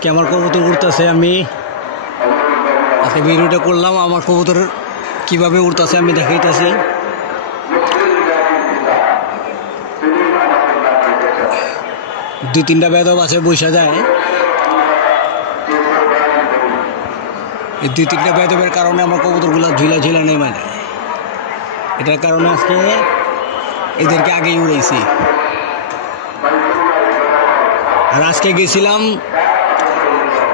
আজকে আমার কবুতর উড়তেছে। আমি আজকে ভিডিওটা করলাম আমার কবুতর কিভাবে উড়তেছে আমি দেখাইতেছি। দুই তিনটা বেদব আছে বৈশা যায়। এই দুই তিনটা বেদবের কারণে আমার কবুতরগুলো ঝুলা নেই, মানে এটার কারণে আজকে এদেরকে আগেই উড়াইছি। আর আজকে গেছিলাম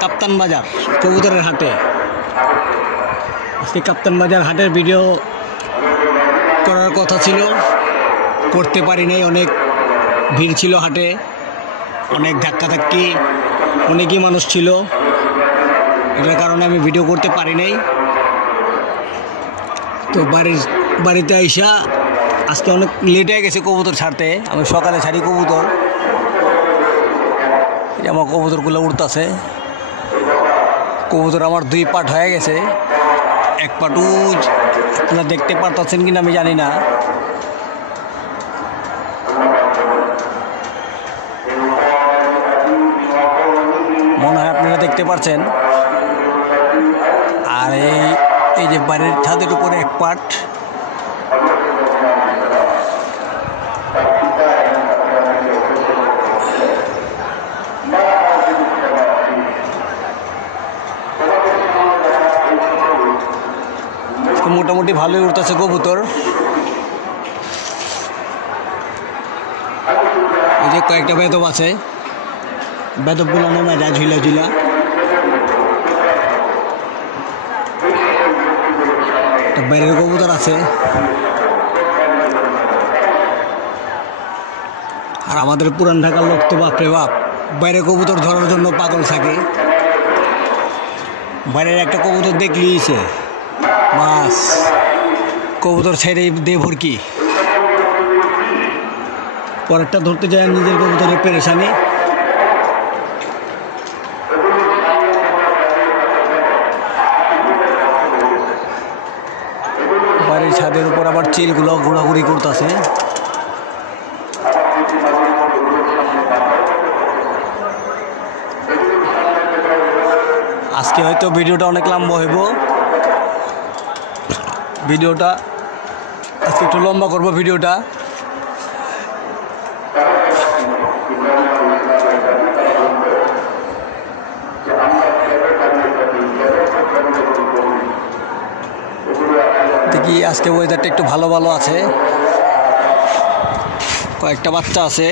কাপ্তান বাজার কবুতরের হাটে। আজকে কাপ্তান বাজার হাটের ভিডিও করার কথা ছিল, করতে পারি নাই। অনেক ভিড় ছিল হাটে, অনেক ধাক্কাধাক্কি, অনেকই মানুষ ছিল। এটার কারণে আমি ভিডিও করতে পারি নাই। তো বাড়িতে আইসা আজকে অনেক লেট হয়ে গেছে কবুতর ছাড়তে। আমি সকালে ছাড়ি কবুতর, আমার কবুতরগুলো উড়তেছে। কবুতর আমার দুই পার্ট হয়ে গেছে, এক পাটু আপনারা দেখতে পারতেছেন কিনা আমি জানি না। মনে হয় আপনারা দেখতে পাচ্ছেন। আর এই যে বাড়ির ছাদের উপরে এক পার্ট। মোটামুটি ভালোই উঠতেছে কবুতর। এই যে কয়েকটা বেদব আছে, বেদবগুলো নেমে যায় ঝুলা। বাইরের কবুতর আছে। আর আমাদের পুরান ঢাকার লোক তো বাপরে বাপ, বাইরে কবুতর ধরার জন্য পাগল থাকে। বাইরের একটা কবুতর দেখলিয়েছে বাস, কবুতর ছেড়ে দিয়ে ভরকি। পরেরটা ধরতে যায় নিজের কবুতরের পেরেশানি। বাড়ির ছাদের উপর আবার চিলগুলো ঘোরাঘুরি করতেছে। আজকে হয়তো ভিডিওটা অনেক লম্বা হইব। ভিডিওটা আজকে একটু লম্বা করবো ভিডিওটা। দেখি আজকে ওয়েদারটা একটু ভালো আছে, কয়েকটা বাচ্চা আছে,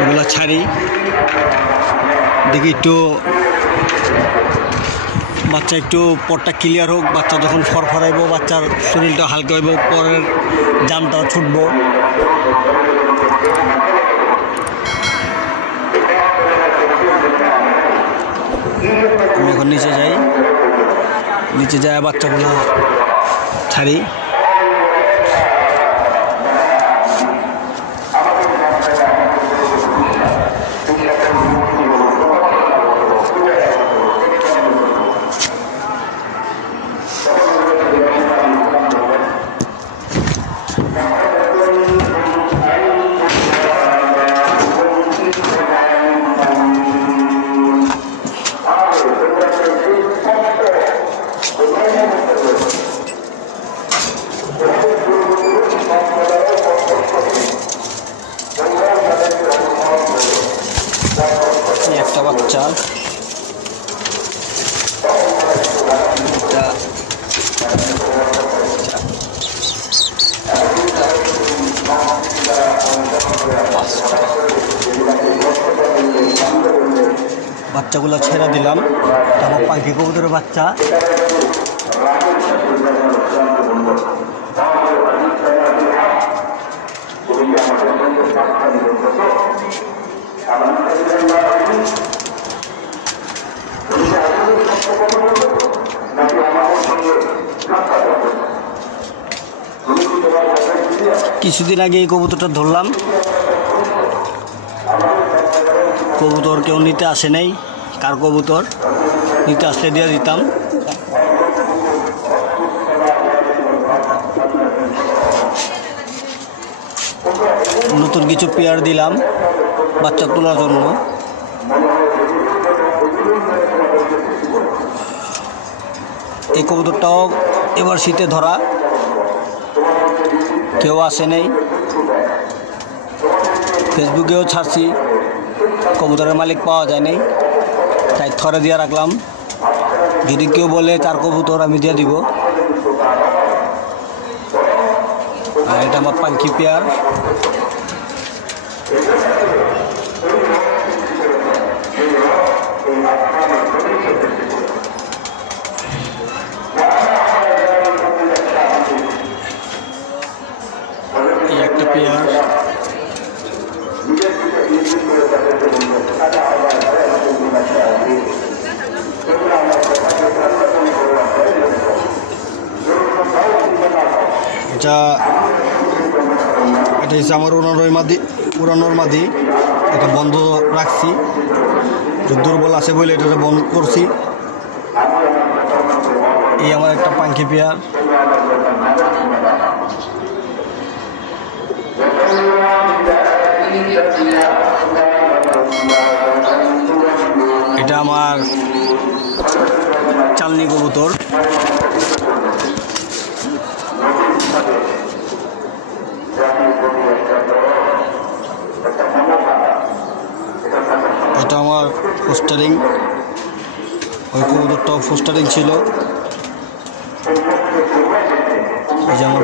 ওগুলো ছাড়ি। দেখি একটু বাচ্চা একটু পরটা ক্লিয়ার হোক। বাচ্চা যখন ফরফরাইব, বাচ্চার শরীরটা হালকা হইব, পরের জানটা ছুটবো। আমি এখন নিচে যাই বাচ্চাগুলো ছাড়ি। একটা বাচ্চা, বাচ্চাগুলো ছেড়ে দিলাম। তারপর পাখি কবুতরের বাচ্চা। কিছুদিন আগে এই কবুতরটা ধরলাম। কবুতর কেউ নিতে আসে নাই, কার কবুতর নিতে আসলে দিয়ে দিতাম। নতুন কিছু পেয়ার দিলাম বাচ্চা তোলার জন্য। এই কবুতরটাও এবার শীতে ধরা, কেউ আসে নেই। ফেসবুকেও ছাড়ছি, কবুতরের মালিক পাওয়া যায় নাই, তাই থরে দিয়ে রাখলাম। যদি কেউ বলে তার কবুতর আমি দিয়ে দিব। আর এটা আমার পাঙ্কি পেয়ার। এই একটা পেয়ার। এটা হচ্ছে আমার উড়ানোর মাদি। এটা বন্ধ রাখছি, দুর্বল আছে বলে এটা বন্ধ করছি। এই আমার একটা পাঙ্কি পেয়ার। এটা আমার চালনি কবুতর। এটা আমার পোস্টারিং, ওই কবুতরটাও পোস্টারিং ছিল। এই যে আমার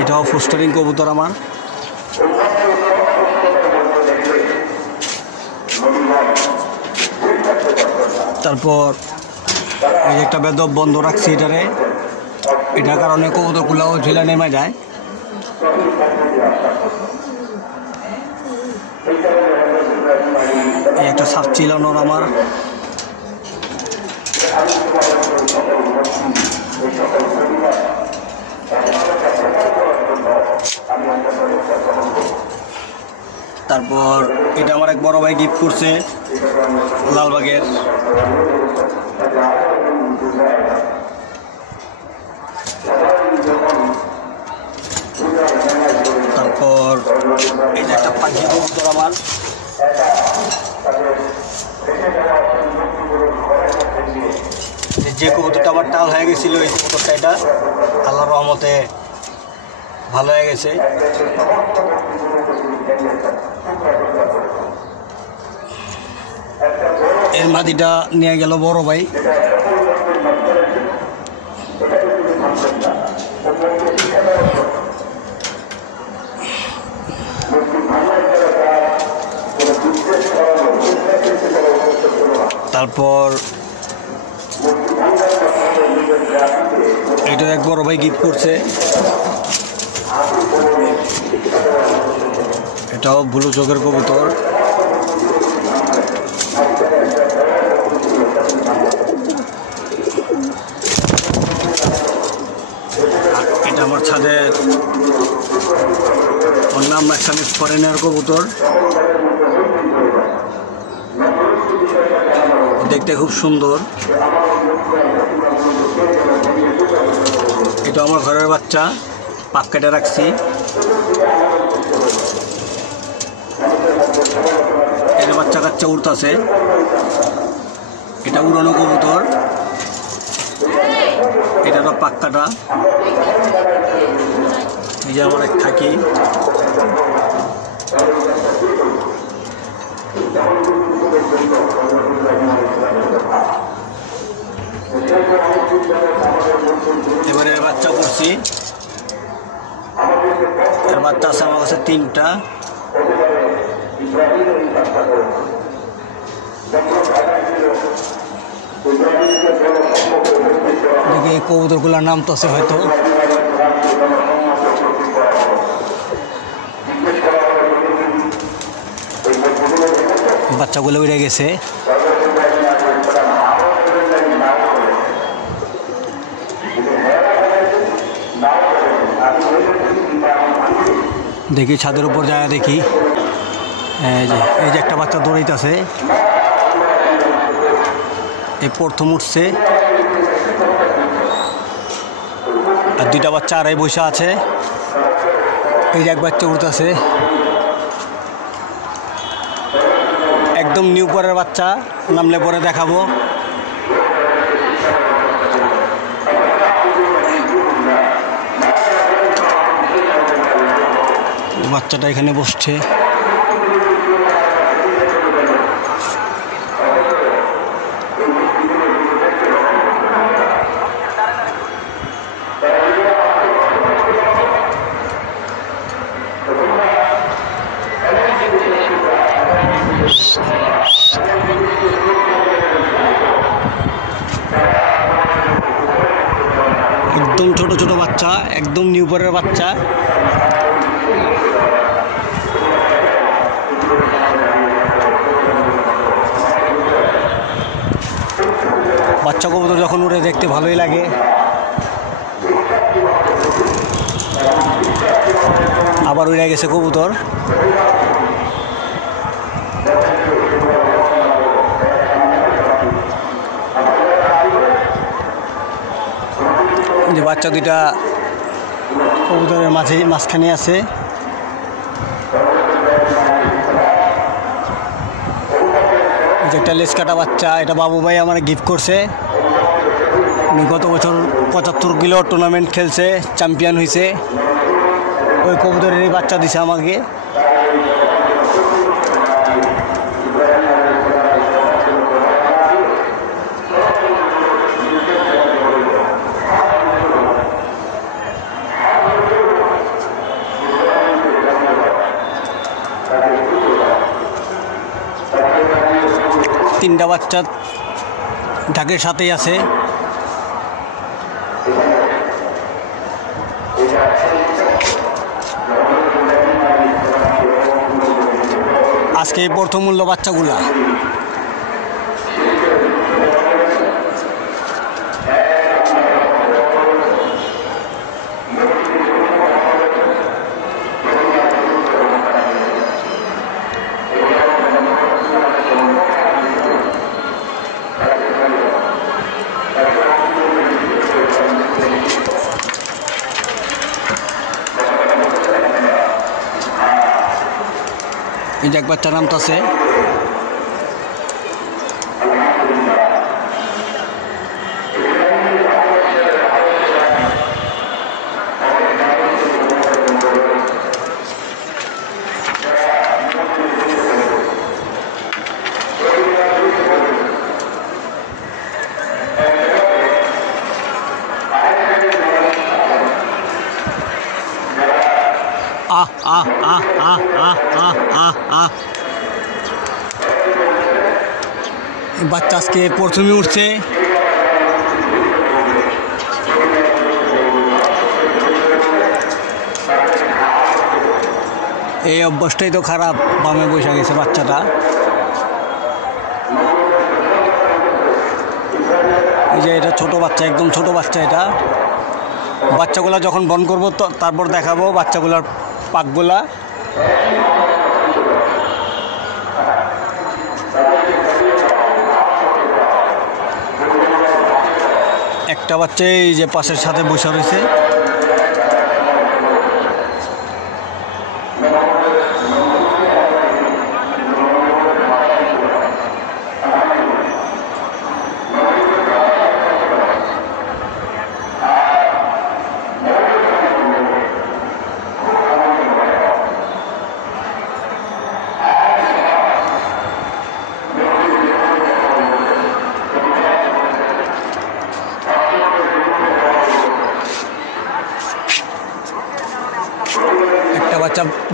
এটাও পোস্টারিং কবুতর আমার। তারপর এই একটা বেদব বন্ধ রাখছি এটারে, এটার কারণে কবুতরগুলো ঝিলা নেমে যায়। এই একটা সাপ চিলানোর আমার। তারপর এটা আমার এক বড় ভাই গিফট করছে লালবাগের। তারপর এই যে একটা পাখি কবুতর আমার। যে কবুতরটা আমার টাল হয়ে গেছিল, এই কবুতরটা এটা আল্লাহর রহমতে ভালো হয়ে গেছে। এর মাদিটা নিয়ে গেল বড় ভাই। তারপর এটা এক বড় ভাই গিফট করছে, এটাও ব্লু চোখের কবুতর। এটা আমার ছাদের ওর নাম রাখলাম ফরেনার কবুতর। দেখতে খুব সুন্দর। এটা আমার ঘরের বাচ্চা, পাক কেটে রাখছি। এটা বাচ্চা কাচ্চা উড়তাছে। এটা উড়ানো কবুতর, এটা তো পাক কাটা। এই যে আমার এক থাকি। এবারে বাচ্চা করছি, এর বাচ্চা আছে আমার কাছে 3টা। দেখি এই কবুতরগুলোর নাম তো আছে হয়তো। বাচ্চাগুলো উড়ে গেছে। দেখি ছাদের উপর যায়, দেখি এই যে একটা বাচ্চা দৌড়াইতেছে, এই প্রথম উঠছে। আর 2টা বাচ্চা আড়াই বসে আছে। এই যে এক বাচ্চা উঠতেছে, একদম নিউ পরের বাচ্চা, নামলে পরে দেখাবো। বাচ্চাটা এখানে বসছে। একদম ছোট ছোট বাচ্চা, একদম নিউবরের বাচ্চা। বাচ্চা কবুতর যখন উড়ে দেখতে ভালোই লাগে। আবার উড়ে গেছে কবুতর। যে বাচ্চা দুইটা কবুতরের মাঝখানে আছে। যে একটা লেজ কাটা বাচ্চা, এটা বাবু ভাই আমার গিফট করছে। উনি গত বছর 75 কিলো টুর্নামেন্ট খেলছে, চ্যাম্পিয়ন হয়েছে। ওই কবুতরেরই বাচ্চা দিছে আমাকে। তিনটা বাচ্চা ঢাকের সাথেই আছে। আজকে প্রথম মূল্য বাচ্চাগুলা। এই যে এক বাচ্চা নামতাছে। বাচ্চা আজকে প্রথমে উঠছে। এই অভ্যাসটাই তো খারাপ, বামে বসে গেছে বাচ্চাটা। এই যে এটা ছোট বাচ্চা, একদম ছোট বাচ্চা। এটা বাচ্চাগুলা যখন বন করবো তারপর দেখাবো বাচ্চাগুলার পাকগুলা। একটা বাচ্চা এই যে পাশের সাথে বসে রয়েছে।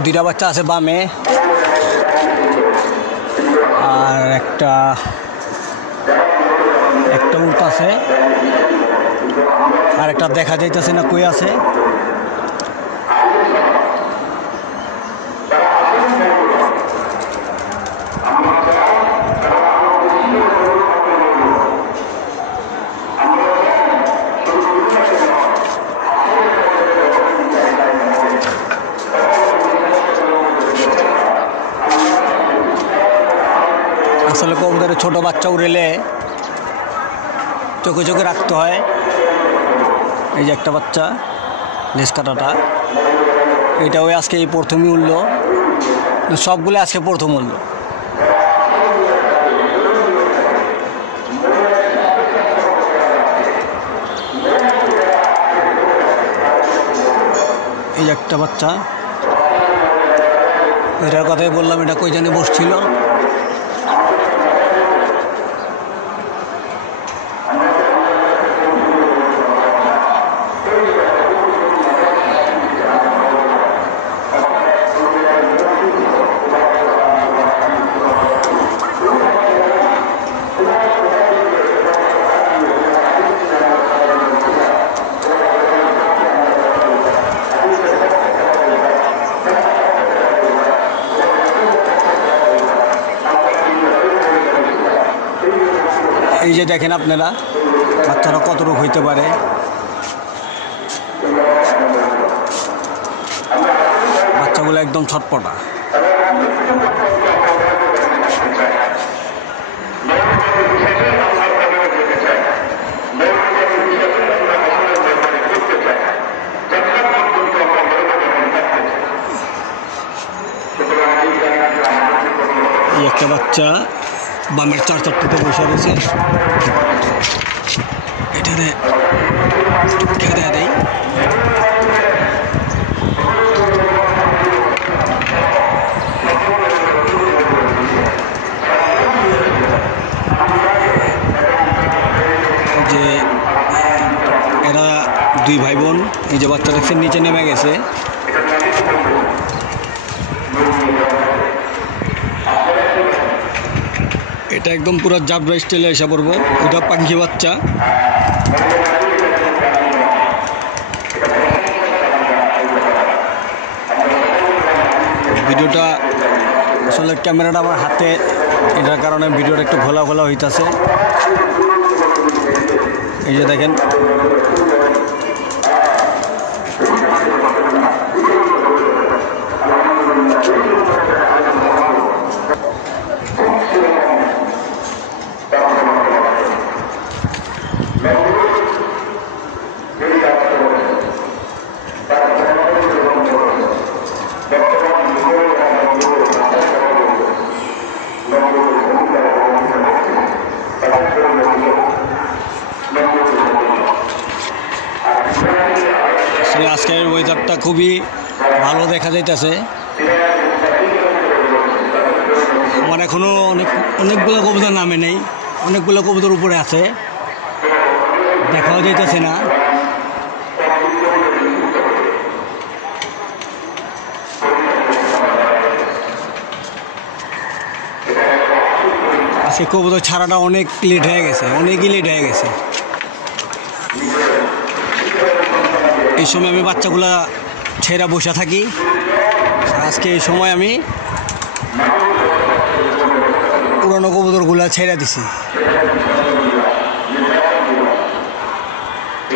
দুইটা বাচ্চা আছে বামে, আর একটা উল্টো আছে, আর একটা দেখা যাইতেছে না কই আছে। আসলে কবুতরের ছোট বাচ্চা উড়েলে চোখে চোখে রাখতে হয়। এই যে একটা বাচ্চা লেজ কাটাটা, এটাও আজকে এই প্রথমই উঠলো। সবগুলো আজকে প্রথম উঠলো। এই যে একটা বাচ্চা, এটার কথাই বললাম, এটা কই জানি বসছিল। এই যে দেখেন আপনারা বাচ্চারা কত রোগ হইতে পারে। বাচ্চাগুলো একদম ছটপটা। এই একটা বাচ্চা বামের 4-4টাতে বসে রয়েছে। এটাতে খেতে দেয়। যে এরা 2 ভাই বোন, এই যে বাচ্চা দেখছেন নিচে নেমে গেছে। এটা একদম পুরো জাবরা স্টাইলে এসে পড়বো। ওটা পাখি বাচ্চা। ভিডিওটা আসলে ক্যামেরাটা আমার হাতে, এটার কারণে ভিডিওটা একটু ঘোলা ঘোলা হইতাছে। এই যে দেখেন আজকের ওয়েদারটা খুবই ভালো দেখা যাইতেছে। আমার এখনো অনেকগুলো কবুতর নামে নেই, অনেকগুলো কবুতর উপরে আছে, দেখাও যাইতেছে না। আজকে কবুতর ছাড়াটা অনেক লেট হয়ে গেছে, অনেকই লেট হয়ে গেছে। এই সময় আমি বাচ্চাগুলা ছেড়া বসে থাকি। আজকে এই সময় আমি পুরনো কবুতরগুলা ছেড়ে দিছি।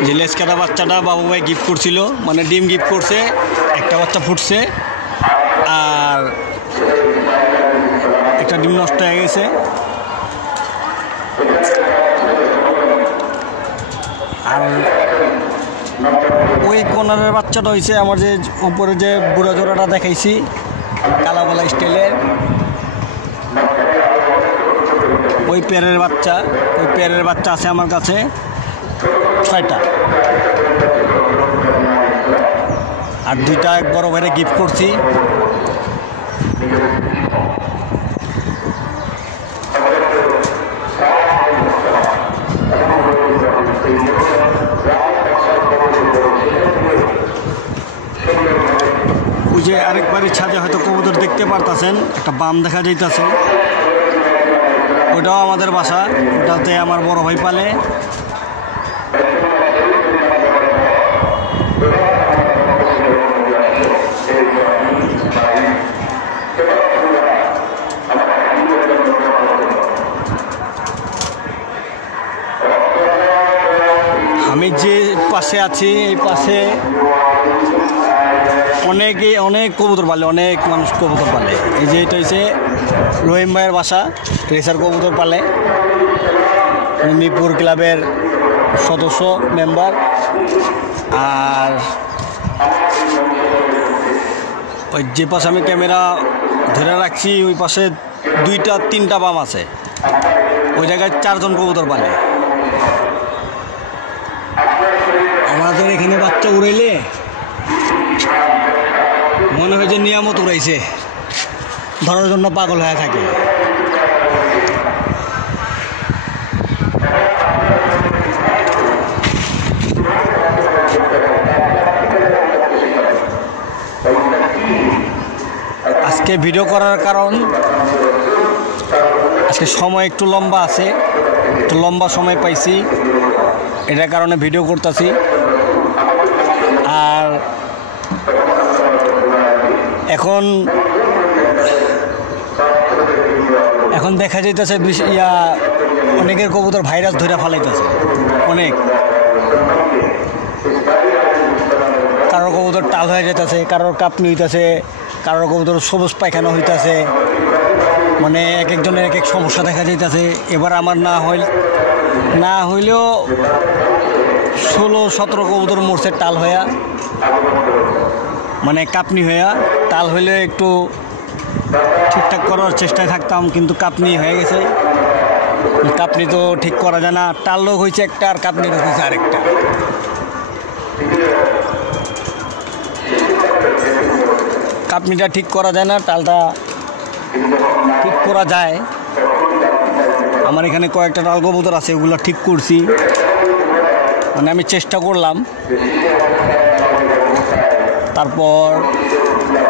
যে লেজ কাটা বাচ্চাটা বাবু ভাই গিফট করছিল, মানে ডিম গিফট করছে, একটা বাচ্চা ফুটছে আর একটা ডিম নষ্ট হয়ে গেছে। আর ওই কোনারের বাচ্চাটা হয়েছে আমার যে উপরে যে বুড়া জোড়াটা দেখাইছি কালাবালা স্টাইলের, ওই পেয়ারের বাচ্চা। ওই পেয়ারের বাচ্চা আছে আমার কাছে 6টা, আর 2টা এক বড় ভাইরে গিফট করছি। ওই যে আরেকবারের ছাদে হয়তো কবুতর দেখতে পারতেছেন, একটা বাম দেখা যাইতেছে, ওটাও আমাদের বাসা, ওটাতে আমার বড় ভাই পালে। আমি যে পাশে আছি এই পাশে অনেক কবুতর পালে, অনেক মানুষ কবুতর পালে। এই যে এটা হচ্ছে রহিম ভাইয়ের বাসা, রেসার কবুতর পালে, মিরপুর ক্লাবের সদস্য মেম্বার। আর ওই যে পাশে আমি ক্যামেরা ধরে রাখছি ওই পাশে 2-3টা বাম আছে, ওই জায়গায় 4 জন কবুতর পালে। আমাদের এখানে বাচ্চা উড়াইলে মনে হয় যে নিয়ামত উড়াইছে। ধরার জন্য পাগল হয়ে থাকে। আজকে ভিডিও করার কারণ আজকে সময় একটু লম্বা আছে, একটু লম্বা সময় পাইছি, এটার কারণে ভিডিও করতেছি। আর এখন দেখা যাইতেছে অনেকের কবুতর ভাইরাস ধরে ফেলাইতেছে, অনেক কারোর কবুতর টাল হয়ে যেতেছে, কারোর কাঁপনি হইতেছে, কারোর কবুতর সবুজ পায়খানা হইতেছে, মানে এক একজনের এক এক সমস্যা দেখা যাইতেছে। এবার আমার না হইলেও 16-17 কবুতর মরছে টাল হইয়া, মানে কাঁপনি হইয়া। টাল হইলে একটু ঠিকঠাক করার চেষ্টায় থাকতাম, কিন্তু কাঁপনি হয়ে গেছে। কাঁপনি তো ঠিক করা যায় না, টাল রোগ হয়েছে একটা আর কাঁপনি রোগ হয়েছে আরেকটা। কাঁপনিটা ঠিক করা যায় না, টালটা ঠিক করা যায়। আমার এখানে কয়েকটা টাল কবুতর আছে, ওগুলো ঠিক করছি, মানে আমি চেষ্টা করলাম। তারপর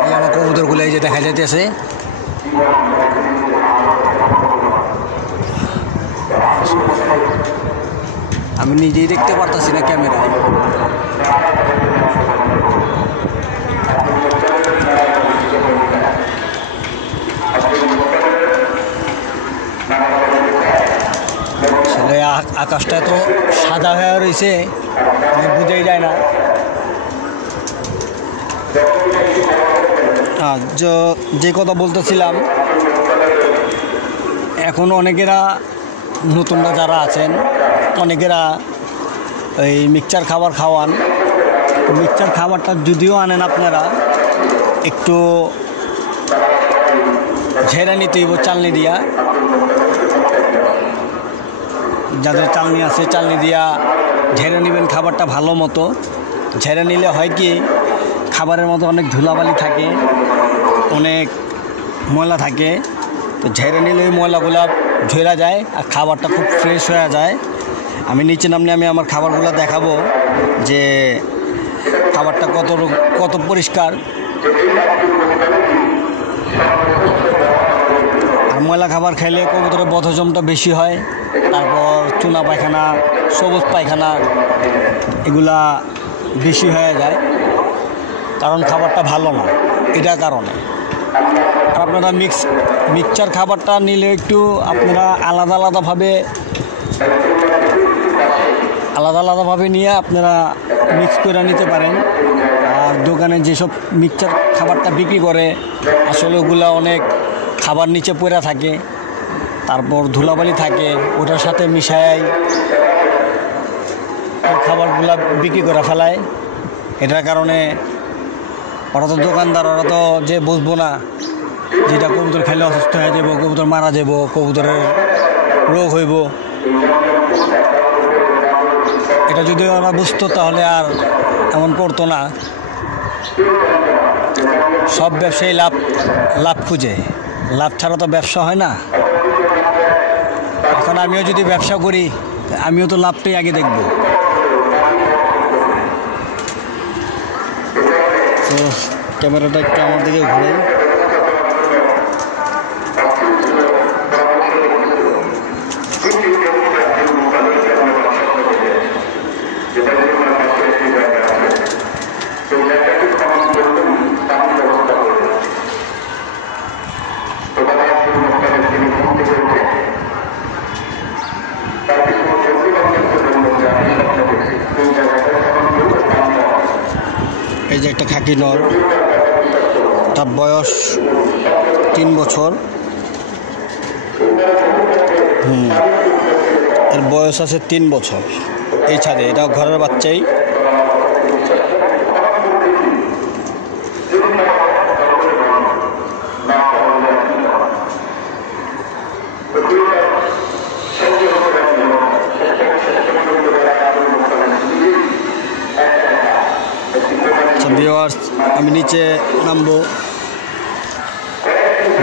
আমার কবুতরগুলো এই যে দেখা যাইতেছে, আমি নিজেই দেখতে পারতাছি না ক্যামেরায়। আসলে আকাশটা তো সাদা হয়ে রয়েছে, বুঝেই যায় না। যে কথা বলতেছিলাম, এখন অনেকেরা নতুনরা যারা আছেন, অনেকেরা এই মিক্সচার খাবার খাওয়ান। মিক্সচার খাবারটা যদিও আনেন আপনারা, একটু ঝেড়ে নিতে হইব চালনি দিয়া। যাদের চালনি আছে, চালনি দিয়া ঝেড়ে নেবেন খাবারটা ভালো মতো। ঝেড়ে নিলে হয় কি, খাবারের মতো অনেক ধুলাবালি থাকে, অনেক ময়লা থাকে, তো ঝেড়ে নিলে ওই ময়লাগুলো ঝরা যায় আর খাবারটা খুব ফ্রেশ হয়ে যায়। আমি নিচে নামলে আমি আমার খাবারগুলো দেখাবো যে খাবারটা কত পরিষ্কার। আর ময়লা খাবার খাইলে কবুতরের বদহজমটা বেশি হয়, তারপর চুনা পায়খানা, সবুজ পায়খানা এগুলা বেশি হয়ে যায়, কারণ খাবারটা ভালো না, এটার কারণে। আর আপনারা মিক্সচার খাবারটা নিলে একটু আপনারা আলাদা আলাদাভাবে নিয়ে আপনারা মিক্স করে নিতে পারেন। আর দোকানে যেসব মিক্সচার খাবারটা বিক্রি করে, আসলে ওগুলো অনেক খাবার নিচে পড়ে থাকে, তারপর ধুলাবালি থাকে, ওটার সাথে মিশাই খাবারগুলা বিক্রি করে ফেলায়। এটার কারণে ওরা তো দোকানদার, ওরা তো যে বুঝবো না যেটা কবুতর খেলে অসুস্থ হয়ে যাব, কবুতর মারা যাব, কবুতরের রোগ হইব। এটা যদি ওরা বুঝতো তাহলে আর এমন করতো না। সব ব্যবসায়ী লাভ খুঁজে, লাভ ছাড়া তো ব্যবসা হয় না। এখন আমিও যদি ব্যবসা করি, আমিও তো লাভটাই আগে দেখব। তো ক্যামেরাটা একটু আমার দিকে ঘুরে, এই যে একটা খাকি নর, তার বয়স 3 বছর। এর বয়স আছে 3 বছর। এই ছাদে, এটা ঘরের বাচ্চাই। ভিউয়ার্স, আমি নিচে নামবো,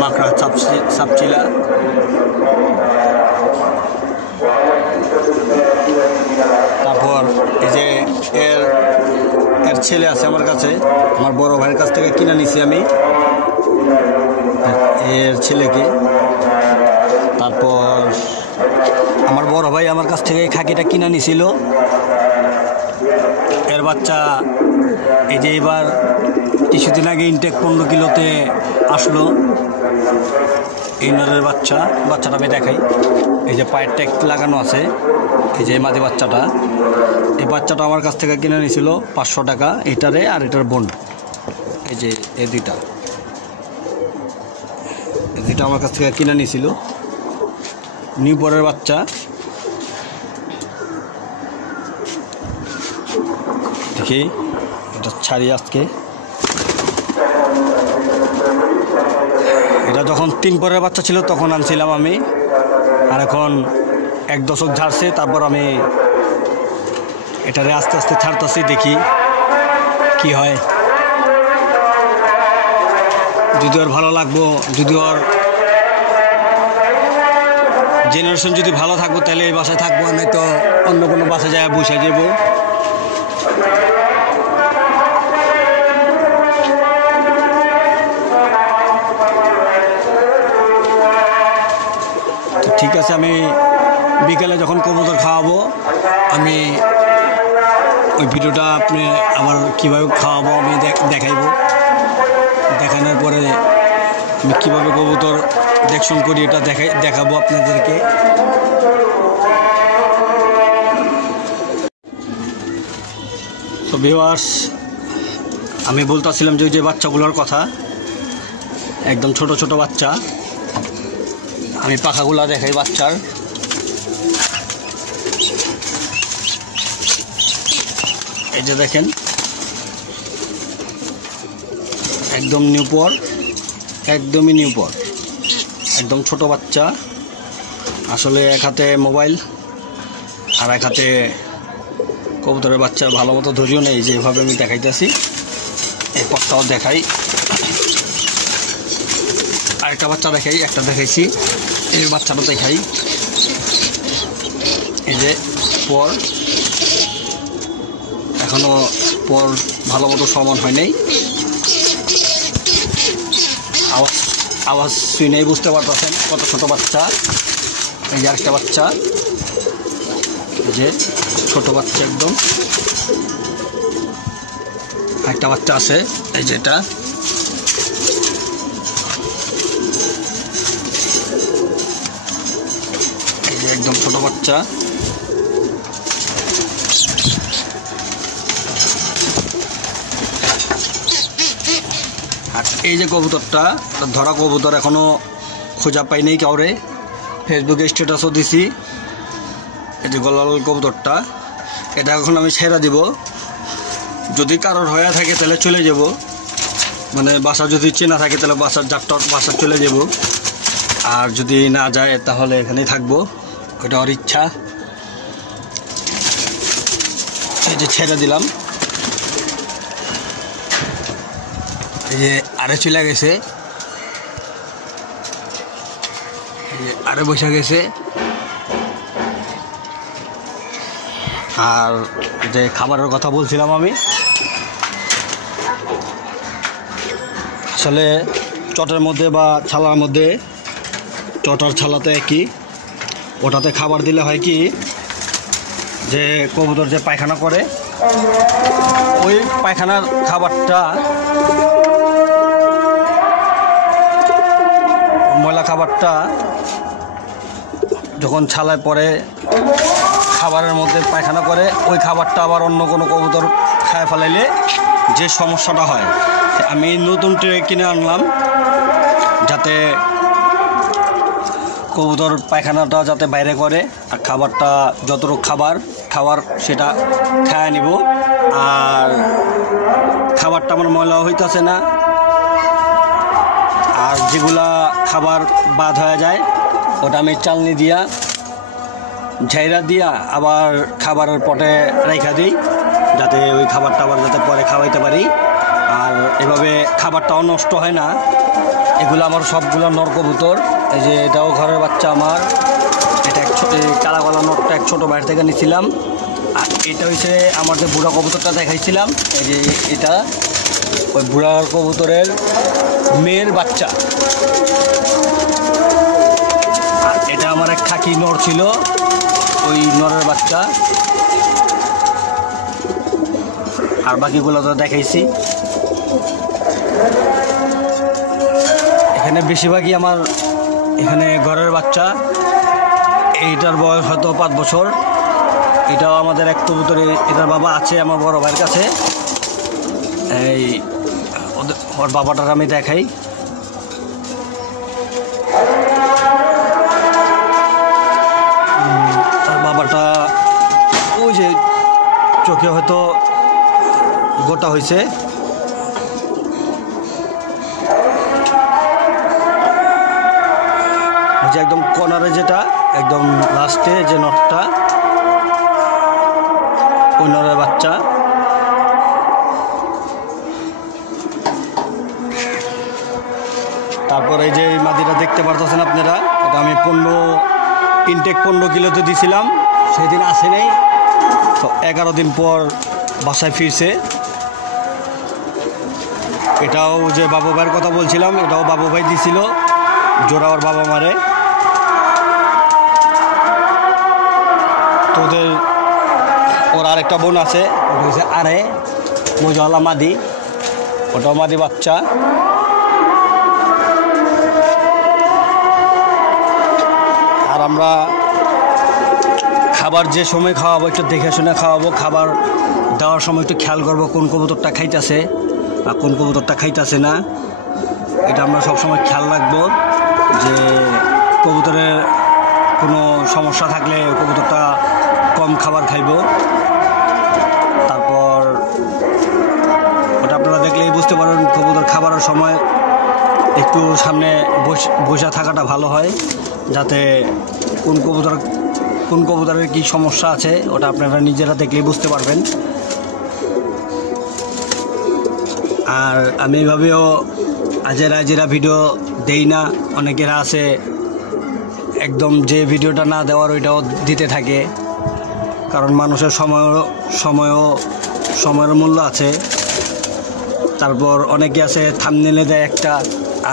মাকড়া সাপচিলা। তারপর এই যে এর ছেলে আছে আমার কাছে, আমার বড় ভাইয়ের কাছ থেকে কিনে নিছি আমি এর ছেলেকে। তারপর আমার বড় ভাই আমার কাছ থেকে খাকিটা কিনে নিছিল, এর বাচ্চা এই যে এবার কিছুদিন আগে ইনটেক 15 কিলোতে আসলো। এই নরের বাচ্চাটা আমি দেখাই। এই যে পায়ের ট্যাগ লাগানো আছে, এই যে মাঝে বাচ্চাটা, এই বাচ্চাটা আমার কাছ থেকে কিনে নিয়েছিল 500 টাকা এটারে আর এটার বোন। এই যে এই দুইটা আমার কাছ থেকে কিনে নিয়েছিল, নিউ বরের বাচ্চা। দেখি এটা ছাড়ি আজকে। এটা যখন 3 পরের বাচ্চা ছিল তখন আনছিলাম আমি, আর এখন 1 দশক ঝাড়ছে। তারপর আমি এটারে আস্তে আস্তে ছাড়তেছি, দেখি কি হয়। যদি ওর ভালো লাগবো, যদি ওর জেনারেশন যদি ভালো থাকবো তাহলে এই বাসায় থাকবো, নয়তো অন্য কোনো বাসায় যায় বসে যাবো। ঠিক আছে, আমি বিকেলে যখন কবুতর খাওয়াবো আমি ওই ভিডিওটা আপনি আমার কীভাবে খাওয়াবো আমি দেখাইব। দেখানোর পরে আমি কীভাবে কবুতর দেখশন করি এটা দেখাবো আপনাদেরকে। তো ভিউয়ার্স, আমি বলতেছিলাম যে ওই যে বাচ্চাগুলোর কথা, একদম ছোট ছোট বাচ্চা। আমি পাখাগুলা দেখাই বাচ্চার। এই যে দেখেন, একদম নিউপর, একদমই নিউপর, একদম ছোট বাচ্চা। আসলে এক হাতে মোবাইল আর এক হাতে কবুতরের বাচ্চার ভালো মতো ধৈর্য নেই, যেভাবে আমি দেখাইতেছি। এই পথটাও দেখাই, আরেকটা বাচ্চা দেখাই, একটা দেখাইছি, এই বাচ্চাটা দেখাই। এই যে পর, এখনো পর ভালো মতো সমান হয় নাই, আওয়াজ শুনেই বুঝতে পারতেছেন কত ছোট বাচ্চা। এই যে আরেকটা বাচ্চা, এই যে ছোট বাচ্চা একদম। একটা বাচ্চা আছে, এই যে এটা। এই যে একদম ছোট বাচ্চা। আর এই যে কবুতরটা, ধরা কবুতর, এখনো খোঁজা পাই নাই কাউরে। ফেসবুকে স্ট্যাটাসও দিছি। এই যে গলাল কবুতরটা, এটা এখন আমি ছেড়ে দিব। যদি কারোর হয়ে থাকে তাহলে চলে যাব, মানে বাসা যদি চেনা থাকে তাহলে বাসা চলে যাব, আর যদি না যায় তাহলে এখানেই থাকবো, ওটা ওর ইচ্ছা। এই যে ছেড়ে দিলাম। এই যে আরে চলে গেছে, আরে বসে গেছে। আর যে খাবারের কথা বলছিলাম আমি, আসলে চটের মধ্যে বা ছালার মধ্যে, চটার ছালাতে কি ওটাতে খাবার দিলে হয় কি, যে কবুতর যে পায়খানা করে ওই পায়খানার খাবারটা, ময়লা খাবারটা যখন ছালায় পরে খাবারের মধ্যে পায়খানা করে, ওই খাবারটা আবার অন্য কোনো কবুতর খায় ফেলাইলে যে সমস্যাটা হয়। আমি নতুন ট্রে কিনে আনলাম, যাতে কবুতর পায়খানাটা যাতে বাইরে করে, আর খাবারটা যতটুকু খাবার সেটা খায় নিব। আর খাবারটা আমার ময়লা হইতেছে না, আর যেগুলা খাবার বাদ হয়ে যায় ওটা আমি চালনি দিয়া ঝাইরা দিয়া আবার খাবারের পটে রেখা দিই, যাতে ওই খাবারটা আবার যাতে পরে খাওয়াইতে পারি। আর এভাবে খাবারটাও নষ্ট হয় না, এগুলো আমার সবগুলো নর কবুতর। এই যে এটাও ঘরের বাচ্চা আমার। এটা কালা গলা নরটা এক ছোটো বাইরে থেকে নিয়েছিলাম। আর এটা হচ্ছে আমার যে বুড়া কবুতরটা দেখাইছিলাম, এই যে এটা ওই বুড়া কবুতরের মেয়ের বাচ্চা। আর এটা আমার এক খাকি নর ছিল, ওই নরের বাচ্চা। আর বাকিগুলো তো দেখাইছি। এখানে বেশিরভাগই আমার এখানে ঘরের বাচ্চা। এইটার বয়স হয়তো 5 বছর। এটাও আমাদের এক কবুতরে, এটার বাবা আছে আমার বড় ভাইয়ের কাছে। এই ওর বাবাটার আমি দেখাই। তার বাবাটা ওই যে চোখে হয়তো গোটা হয়েছে। যে একদম কর্নারে যেটা একদম লাস্টে যে নটটা, ওই নরের বাচ্চা। তারপরে যে মাদিটা দেখতে পারতেছেন আপনারা, এটা আমি 15 কিলোতে দিছিলাম, সেদিন আসে নাই। তো 11 দিন পর বাসায় ফিরছে। এটাও যে বাবু ভাইয়ের কথা বলছিলাম, এটাও বাবু ভাই দিছিল জোড়া ওর বাবা মারে। তো ওর আরেকটা বোন আছে, ওটা হচ্ছে আরে মজাওয়ালা মাদি, ওটাও মাদি বাচ্চা। আর আমরা খাবার যে সময় খাওয়াবো একটু দেখে শুনে খাওয়াবো। খাবার দেওয়ার সময় একটু খেয়াল করবো কোন কবুতরটা খাইতেছে আর কোন কবুতরটা খাইতেছে না। এটা আমরা সবসময় খেয়াল রাখবো যে কবুতরের কোনো সমস্যা থাকলে কবুতরটা কম খাবার খাইব। তারপর ওটা আপনারা দেখলেই বুঝতে পারেন কবুতর খাবারের সময় একটু সামনে বসে থাকাটা ভালো হয়, যাতে কোন কবুতরের কি সমস্যা আছে ওটা আপনারা নিজেরা দেখলেই বুঝতে পারবেন। আর আমি এভাবেও আজেরা ভিডিও দেই না। অনেকেরা আছে একদম যে ভিডিওটা না দেওয়ার ওইটাও দিতে থাকে, কারণ মানুষের সময়ের মূল্য আছে। তারপর অনেকে আছে থাম্বনেলে দেয় একটা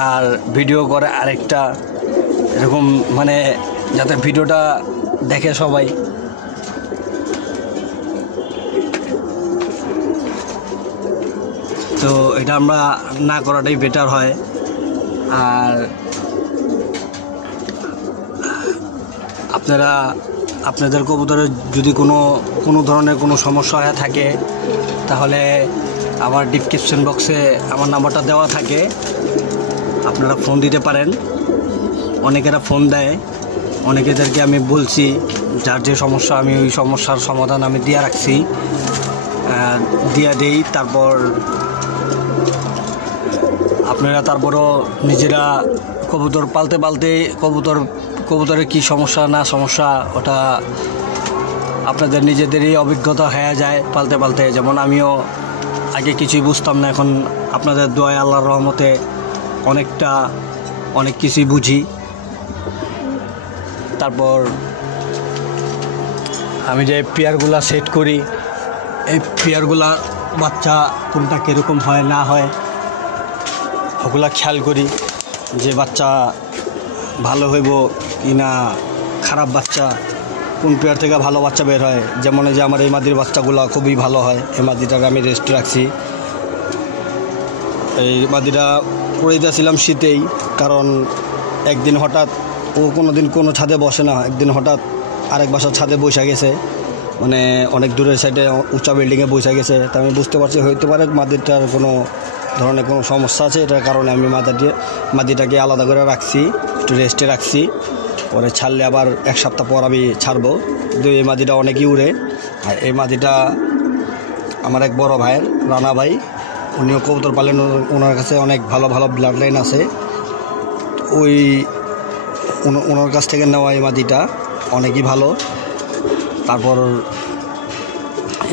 আর ভিডিও করে আরেকটা, এরকম মানে যাতে ভিডিওটা দেখে সবাই। তো এটা আমরা না করাটাই বেটার হয়। আর আপনাদের কবুতরের যদি কোনো ধরনের কোনো সমস্যা হয়ে থাকে, তাহলে আমার ডিসক্রিপশন বক্সে আমার নাম্বারটা দেওয়া থাকে, আপনারা ফোন দিতে পারেন। অনেকেরা ফোন দেয়, অনেকেদেরকে আমি বলছি যার যে সমস্যা, আমি ওই সমস্যার সমাধান আমি দিয়ে রাখছি, দেই। তারপর আপনারা তারপরও নিজেরা কবুতর পালতে কবুতরের কি সমস্যা না সমস্যা ওটা আপনাদের নিজেদেরই অভিজ্ঞতা হয়ে যায় পালতে। যেমন আমিও আগে কিছুই বুঝতাম না, এখন আপনাদের দোয়ায় আল্লাহর রহমতে অনেক কিছুই বুঝি। তারপর আমি যে পেয়ারগুলা সেট করি, এই পেয়ারগুলা বাচ্চা কোনটা কীরকম হয় না হয় ওগুলা খেয়াল করি, যে বাচ্চা ভালো হইব কি না খারাপ বাচ্চা, কোন পেয়ার থেকে ভালো বাচ্চা বের হয়। যেমন যে আমার এই মাদির বাচ্চাগুলো খুবই ভালো হয়, এই মাদিটাকে আমি রেস্ট রাখছি। এই মাদিটা পড়ে দিয়েছিলাম শীতেই, কারণ একদিন হঠাৎ কোনো ছাদে বসে না, একদিন হঠাৎ আরেক বাসার ছাদে বসে গেছে, মানে অনেক দূরের সাইডে উঁচা বিল্ডিংয়ে বসে গেছে। তা আমি বুঝতে পারছি হইতে পারে মাদিরটার কোনো ধরনের কোনো সমস্যা আছে, এটার কারণে আমি মাদিটাকে আলাদা করে রাখছি, একটু রেস্টে রাখছি। পরে ছাড়লে আবার 1 সপ্তাহ পর আমি ছাড়বো। কিন্তু এই মাদিটা অনেকই উড়ে। আর এই মাদিটা আমার এক বড় ভাইয়ের, রানা ভাই, উনিও কবুতর পালেন, ওনার কাছে অনেক ভালো ব্লাড লাইন আছে। ওনার কাছ থেকে নেওয়া এই মাদিটা অনেকই ভালো। তারপর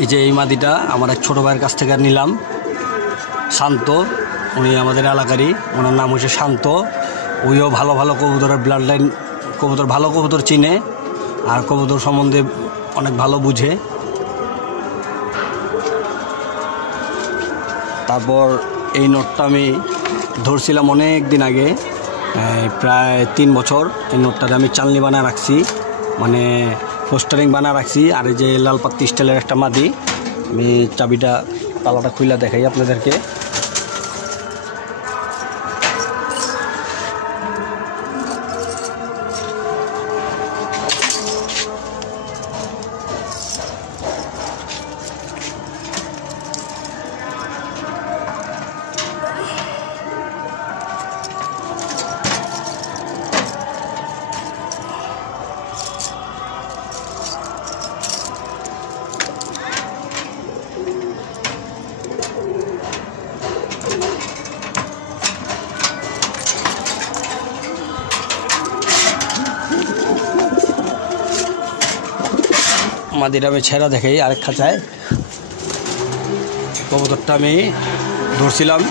এই যে এই মাদিটা আমার এক ছোটো ভাইয়ের কাছ থেকে নিলাম, শান্ত। উনি আমাদের এলাকারই, ওনার নাম হচ্ছে শান্ত। উইও ভালো ভালো কবুতরের ব্লাড লাইন কবুতর, ভালো কবুতর চিনে আর কবুতর সম্বন্ধে অনেক ভালো বুঝে। তারপর এই নটটা আমি ধরছিলাম অনেক দিন আগে, প্রায় 3 বছর। এই নটটাতে আমি চালনি বানা রাখছি, মানে পোস্টারিং বানা রাখছি। আর এই যে লালপাত্তি স্টাইলের একটা মাদি, আমি চাবিটা তালাটা খুলে দেখাই আপনাদেরকে। মাদিটা আমি ছেঁড়া দেখাই আরেক খাঁচায়। কবুতরটা আমি ধরছিলাম,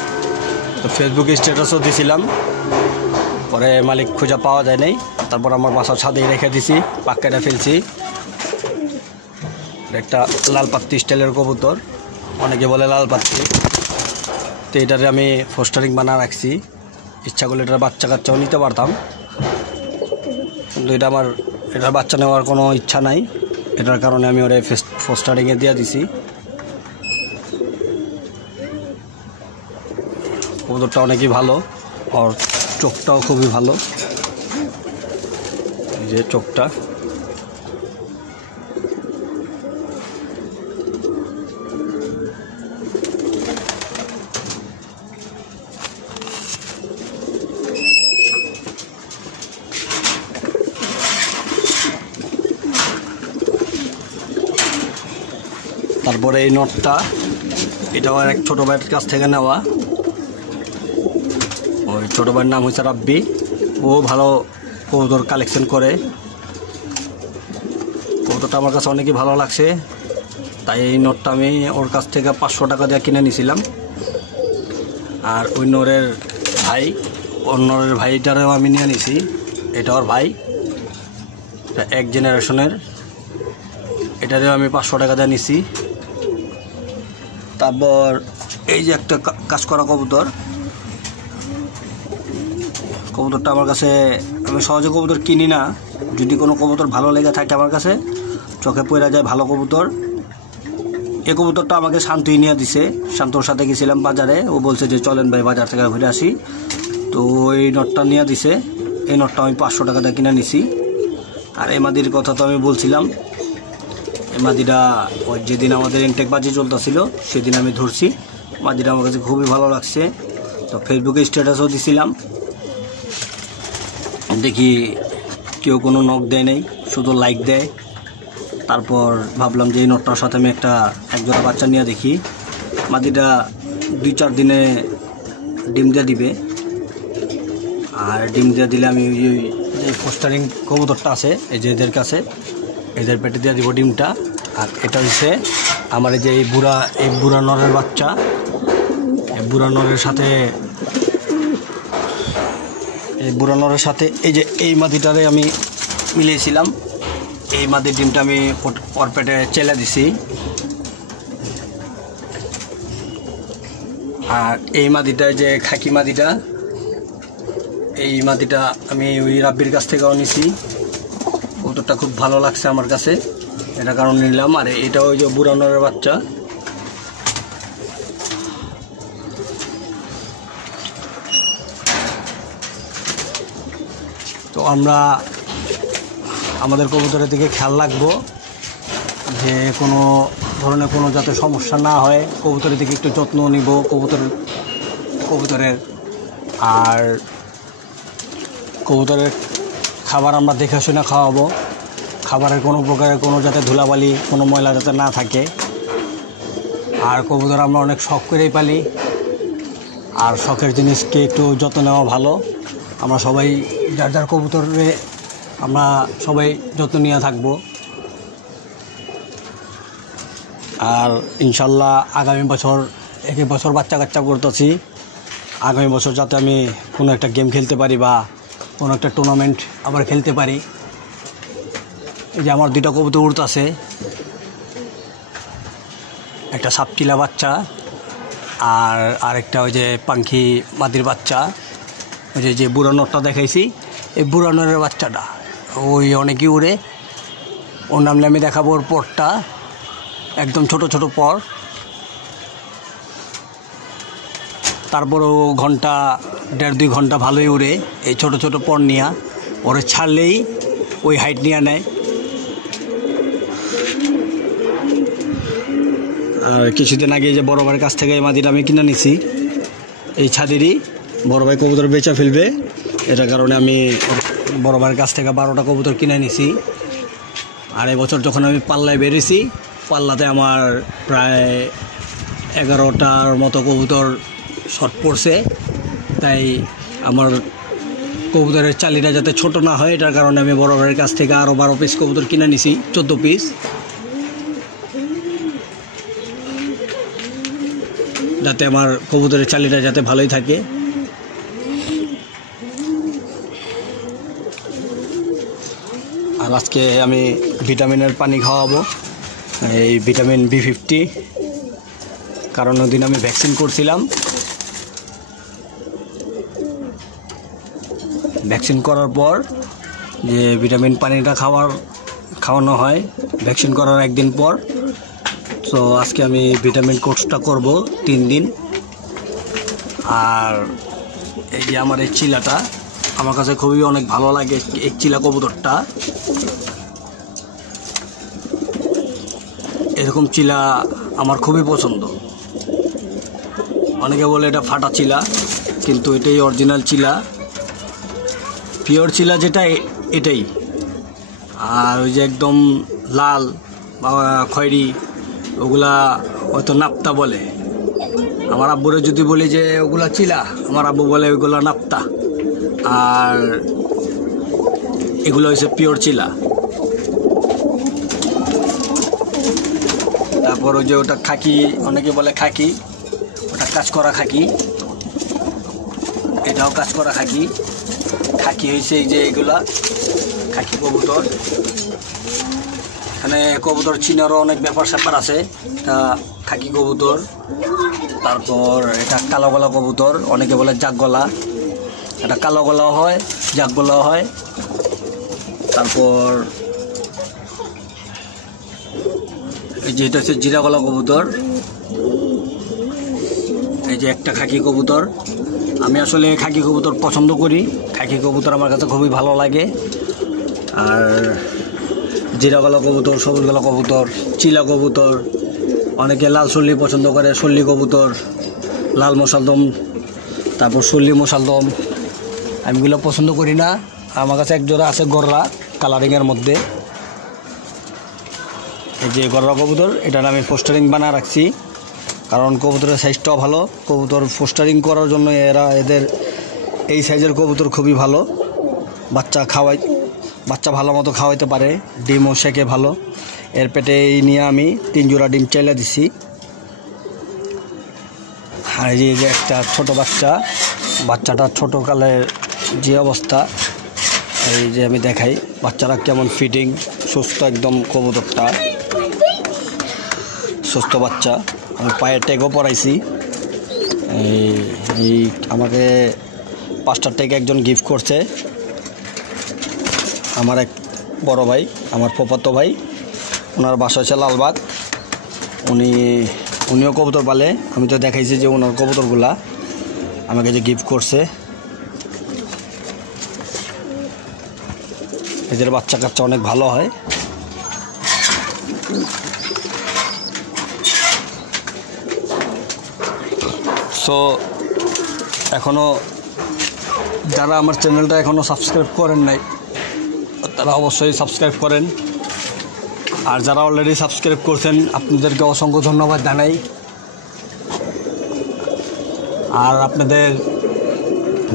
তো ফেসবুকে স্ট্যাটাসও দিয়েছিলাম, পরে মালিক খোঁজা পাওয়া যায় নাই। তারপর আমার বাসার ছাদেই রেখে দিছি, পাক্কাটা ফেলছি। একটা লালপাত্তি স্টাইলের কবুতর, অনেকে বলে লালপাত্তি। তো এটারে আমি পোস্টারিং বানা রাখছি, ইচ্ছা করলে এটার বাচ্চা কাচ্চাও নিতে পারতাম, কিন্তু এটার বাচ্চা নেওয়ার কোনো ইচ্ছা নাই। এটার কারণে আমি ওরে পোস্টারিংয়ে দিয়ে দিছি। কবুতরটা অনেকই ভালো, আর চোখটাও খুবই ভালো, এই যে চোখটা। তারপরে এই নটটা, এটাও এক ছোটো ভাইয়ের কাছ থেকে নেওয়া। ওই ছোটো ভাইয়ের নাম হচ্ছে রাব্বি, ও ভালো কবুতর কালেকশন করে। কবুতরটা আমার কাছে অনেকই ভালো লাগছে, তাই এই নটটা আমি ওর কাছ থেকে 500 টাকা দিয়ে কিনে নিয়েছিলাম। আর ওই নরের ভাই, ওর নরের ভাইটারেও আমি নিয়ে নিছি, এটা ওর ভাই, এটা এক জেনারেশনের। এটারেও আমি 500 টাকা দিয়ে নিছি। তারপর এই যে একটা কাজ করা কবুতর, কবুতরটা আমার কাছে, আমি সহজে কবুতর কিনি না, যদি কোনো কবুতর ভালো লেগে থাকে আমার কাছে, চোখে পড়ে যায় ভালো কবুতর। এই কবুতরটা আমাকে শান্তই নিয়ে দিছে, শান্তর সাথে গেছিলাম বাজারে, ও বলছে যে চলেন ভাই বাজার থেকে ঘুরে আসি, তো এই নটটা নিয়ে দিছে। এই নটটা আমি 500 টাকা দিয়ে কিনে নিছি। আর এই মাদির কথা তো আমি বলছিলাম, এই মাদিটা ওই যেদিন আমাদের ইনটেক বাজি চলতেছিল সেদিন আমি ধরছি। মাদিটা আমার কাছে খুবই ভালো লাগছে, তো ফেসবুকে স্ট্যাটাসও দিছিলাম। দেখি কেউ কোনো নক দেয় নেই, শুধু লাইক দেয়। তারপর ভাবলাম যে এই নটটার সাথে আমি এক জোড়া বাচ্চা নিয়ে দেখি। মাদিটা 2-4 দিনে ডিম দিয়ে দিবে, আর ডিম দিয়ে দিলে আমি যে পোস্টারিং কবুতরটা আছে এই যে এদের কাছে, এদের পেটে দিয়ে দিব ডিমটা। আর এটা হচ্ছে আমার এই যে এই বুড়া নরের বাচ্চা, এই বুড়া নরের সাথে এই যে এই মাদিটারে আমি মিলিয়েছিলাম। এই মাদির ডিমটা আমি ওর পেটে চেলে দিছি। আর এই মাদিটা যে খাকি মাদিটা, এই মাদিটা আমি ওই রাব্বির কাছ থেকেও নিছি। কবুতরটা খুব ভালো লাগছে আমার কাছে, এটা কারণ নিলাম। আর এটা ওই যে বুড়া নরের বাচ্চা। তো আমরা আমাদের কবুতরের দিকে খেয়াল রাখবো, যে কোনো ধরনের কোনো যাতে সমস্যা না হয়, কবুতরের দিকে একটু যত্ন নিব কবুতরের। আর কবুতরের খাবার আমরা দেখে শুনে খাওয়াবো, খাবারের কোনো প্রকারের কোনো যাতে ধুলাবালি কোনো ময়লা যাতে না থাকে। আর কবুতর আমরা অনেক শখ করেই পালি, আর শখের জিনিসকে একটু যত্ন নেওয়া ভালো। আমরা সবাই যার যার কবুতরে আমরা সবাই যত্ন নিয়ে থাকবো। আর ইনশাল্লাহ আগামী বছর 1 বছর বাচ্চা কাচ্চা করতেছি, আগামী বছর যাতে আমি কোনো একটা গেম খেলতে পারি বা কোনো একটা টুর্নামেন্ট আবার খেলতে পারি। এই যে আমার 2টা কবুতর উড়তাছে, একটা সাপটিলা বাচ্চা আর আরেকটা ওই যে পাখি মাদির বাচ্চা, ওই যে বুড়ো নটটা দেখাইছি, এই বুড়ো নরের বাচ্চাটা ওই অনেকই উড়ে। ওর নামলে আমি দেখাবো ওর পরটা, একদম ছোট ছোট পর। তারপরও ঘন্টা 1.5-2 ঘন্টা ভালোই উড়ে এই ছোট ছোট পর নিয়ে। ওরে ছাড়লেই ওই হাইট নিয়ে নেয়। আর কিছুদিন আগে যে বড় ভাইয়ের কাছ থেকে এই মাদিটা আমি কিনে নিছি, এই ছাদেরই বড় ভাই কবুতর বেচা ফেলবে, এটার কারণে আমি বড় ভাইয়ের কাছ থেকে 12টা কবুতর কিনে নিছি। আর এই বছর যখন আমি পাল্লায় বেরিয়েছি, পাল্লাতে আমার প্রায় 11টার মতো কবুতর শর্ট পড়ছে। তাই আমার কবুতরের চালিটা যাতে ছোট না হয়, এটার কারণে আমি বড় ভাইয়ের কাছ থেকে আরও 12 পিস কবুতর কিনে নিছি, 14 পিস, যাতে আমার কবুতরের চালিটা যাতে ভালোই থাকে। আর আজকে আমি ভিটামিনের পানি খাওয়াবো, এই ভিটামিন B50, কারণ ওদিন আমি ভ্যাকসিন করছিলাম। ভ্যাকসিন করার পর যে ভিটামিন পানিটা খাওয়ানো হয় ভ্যাকসিন করার 1 দিন পর। তো আজকে আমি ভিটামিন কোর্সটা করব 3 দিন। আর এই যে আমার এই চিলাটা আমার কাছে খুবই অনেক ভালো লাগে, এই চিলা কবুতরটা। এরকম চিলা আমার খুবই পছন্দ। অনেকে বলে এটা ফাটা চিলা, কিন্তু এটাই অরিজিনাল চিলা, পিওর চিলা যেটা এটাই। আর ওই যে একদম লাল বা খয়েরি ওগুলা হয়তো নাপ্তা বলে। আমার আব্বুরে যদি বলি যে ওগুলা চিলা, আমার আব্বু বলে ওইগুলা নাপ্তা, আর এগুলো হচ্ছে পিওর চিলা। তারপর ওই যে ওটা খাকি, অনেকে বলে খাকি, ওটা কাজ করা খাকি, এটাও কাজ করা খাকি। খাকি হয়েছে এই যে এগুলা খাকি কবুতর। এখানে কবুতর চিনারও অনেক ব্যাপার স্যাপার আছে। এটা খাকি কবুতর, তারপর এটা কালো গলা কবুতর, অনেকে বলে জাগ গলা, এটা কালো গলাও হয়, জাগ গলাও হয়। তারপর এই যে এটা হচ্ছে জিরা গলা কবুতর। এই যে একটা খাকি কবুতর। আমি আসলে খাকি কবুতর পছন্দ করি, খাকি কবুতর আমার কাছে খুবই ভালো লাগে। আর জিরা গলা কবুতর, সবুজ গলা কবুতর, চিলা কবুতর, অনেকে লাল সল্লি পছন্দ করে, সল্লি কবুতর, লাল মশালদম, তারপর সল্লি মশালদম, আমি এগুলো পছন্দ করি না। আমার কাছে একজোড়া আছে গররা কালারিংয়ের মধ্যে। এই যে গররা কবুতর, এটার আমি পোস্টারিং বানা রাখছি, কারণ কবুতরের সাইজটাও ভালো। কবুতর পোস্টারিং করার জন্য এদের এই সাইজের কবুতর খুবই ভালো। বাচ্চা ভালো মতো খাওয়াইতে পারে, ডিমও শেখে ভালো। এর পেটে এই নিয়ে আমি 3 জোড়া ডিম চাইলে দিছি। আর এই যে একটা ছোট বাচ্চাটা ছোটোকালের যে অবস্থা, এই যে আমি দেখাই বাচ্চারা কেমন ফিটিং, সুস্থ একদম কবুতরটা, সুস্থ বাচ্চা। আমি পায়ে ট্যাগও পরাইছি। এই আমাকে 5টা ট্যাগ একজন গিফট করছে, আমার এক বড় ভাই, আমার ফুফাতো ভাই, ওনার বাসা হচ্ছে লালবাগ। উনিও কবুতর পালে। আমি তো দেখাইছি যে ওনার কবুতরগুলা আমাকে যে গিফট করছে। এদের বাচ্চা কাচ্চা অনেক ভালো হয়। সো এখনও যারা আমার চ্যানেলটা এখনও সাবস্ক্রাইব করেন নাই, তারা অবশ্যই সাবস্ক্রাইব করেন। আর যারা অলরেডি সাবস্ক্রাইব করছেন, আপনাদেরকে অসংখ্য ধন্যবাদ জানাই। আর আপনাদের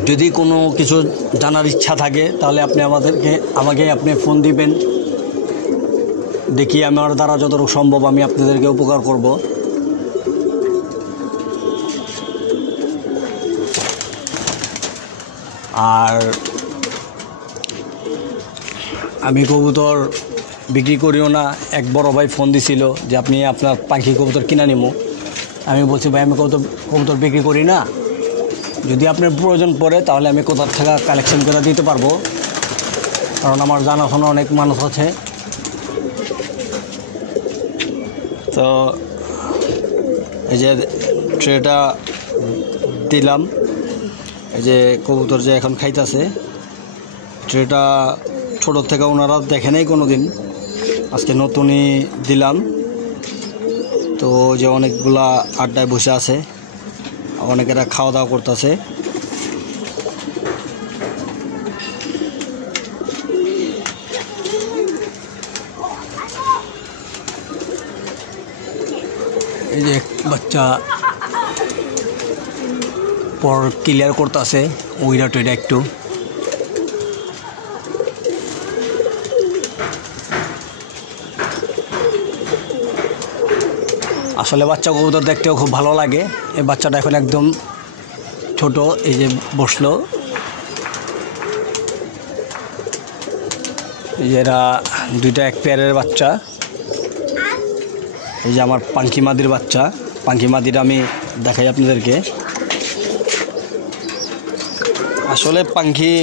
যদি কোনো কিছু জানার ইচ্ছা থাকে, তাহলে আপনি আমাকে আপনি ফোন দিবেন, দেখি আমার দ্বারা যতটুকু সম্ভব আমি আপনাদেরকে উপকার করব। আর আমি কবুতর বিক্রি করিও না। এক বড় ভাই ফোন দিছিল যে আপনি আপনার পাখি কবুতর কিনা নিব। আমি বলছি ভাই আমি কবুতর বিক্রি করি না, যদি আপনার প্রয়োজন পড়ে তাহলে আমি কোথার থেকে কালেকশন করে দিতে পারবো, কারণ আমার জানাশোনা অনেক মানুষ আছে। তো এই যে ট্রেটা দিলাম, এই যে কবুতর যে এখন খাইতেছে, ট্রেটা ছোটো থেকে ওনারা দেখে নাই কোনো দিন, আজকে নতুনই দিলাম। তো যে অনেকগুলা আড্ডায় বসে আছে, অনেকেরা খাওয়া দাওয়া করতেছে। এই যে বাচ্চা পর ক্লিয়ার করতেছে ওইটা টুইটা একটু। আসলে বাচ্চা কবুতর দেখতেও খুব ভালো লাগে। এই বাচ্চাটা এখন একদম ছোট, এই যে বসলো। এরা দুইটা এক পেয়ারের বাচ্চা। এই যে আমার পাঙ্কি মাদির বাচ্চা, পাঙ্কি মাদির আমি দেখাই আপনাদেরকে। আসলে পাঙ্কি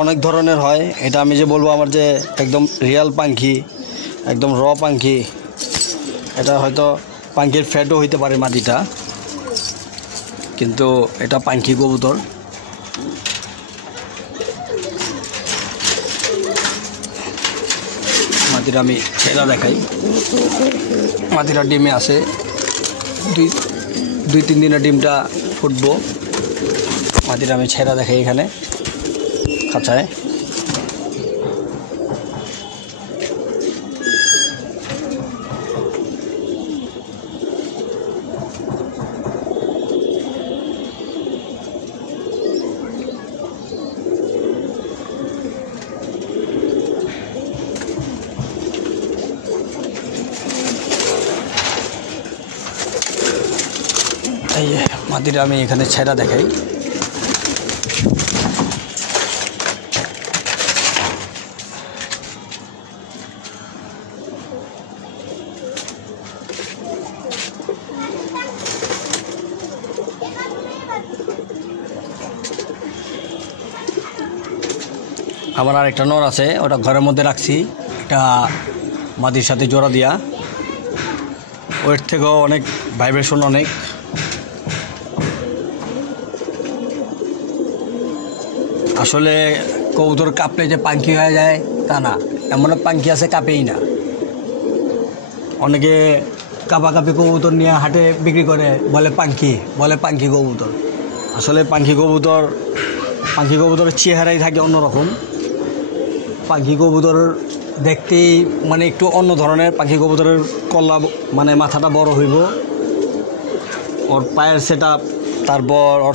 অনেক ধরনের হয়, এটা আমি যে বলবো আমার যে একদম রিয়াল পাঙ্কি, একদম র পাঙ্কি, এটা হয়তো পাঙ্কির ফ্যাটও হইতে পারে মাদিটা, কিন্তু এটা পাঙ্কি কবুতর। মাদিরা আমি ছেড়া দেখাই, মাদিরা ডিমে আছে, দুই তিন দিনের ডিমটা ফুটবো। মাদিরা আমি ছেড়া দেখাই এখানে খাঁচায়। এই মাদিরা আমি এখানে ছেড়া দেখাই। আমার আরেকটা নর আছে, ওটা ঘরের মধ্যে রাখছি, এটা মাদির সাথে জোড়া দিয়া। ওর থেকেও অনেক ভাইব্রেশন অনেক। আসলে কবুতর কাঁপলে যে পাঙ্কি হয়ে যায় তা না, এমন পাঙ্কি আছে কাঁপেই না। অনেকে কাঁপাকাঁপি কবুতর নিয়ে হাটে বিক্রি করে, বলে পাঙ্কি কবুতর। আসলে পাঙ্কি কবুতরের চেহারাই থাকে অন্যরকম। পাঙ্কি কবুতর দেখতেই মানে একটু অন্য ধরনের। পাখি কবুতরের কল্লা মানে মাথাটা বড় হইব, ওর পায়ের সেট আপ, তারপর ওর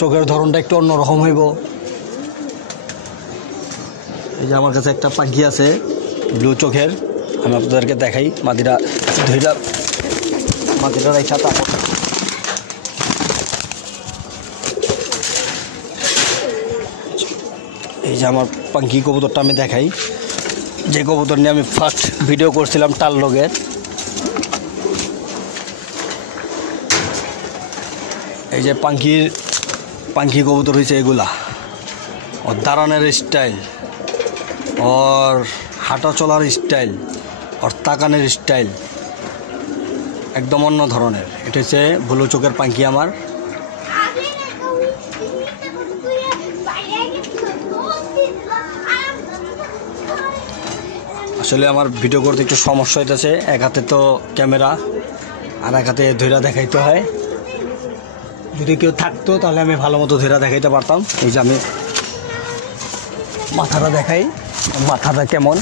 চোখের ধরনটা একটু অন্যরকম হইব। এই যে আমার কাছে একটা পাখি আছে ব্লু চোখের, আমি আপনাদেরকে দেখাই। মাদিরা রেখা, তারপর এই যে আমার পাখি কবুতরটা আমি দেখাই, যে কবুতর নিয়ে আমি ফার্স্ট ভিডিও করছিলাম টাল লগের। এই যে পাখি কবুতর হয়েছে এগুলা। ওর দাঁড়ানোর স্টাইল, ওর হাঁটা চলার স্টাইল, ওর তাকানোর স্টাইল একদম অন্য ধরনের। এটা হচ্ছে ব্লু চোখের পাখি আমার। আসলে আমার ভিডিও করতে একটু সমস্যা হইতেছে, এক হাতে তো ক্যামেরা আর এক হাতে ধৈরা দেখাইতে হয়। যদি কেউ থাকতো তাহলে আমি ভালো মতো ধৈরা দেখাইতে পারতাম। এই যে আমি মাথাটা দেখাই, মাথাটা কেমন।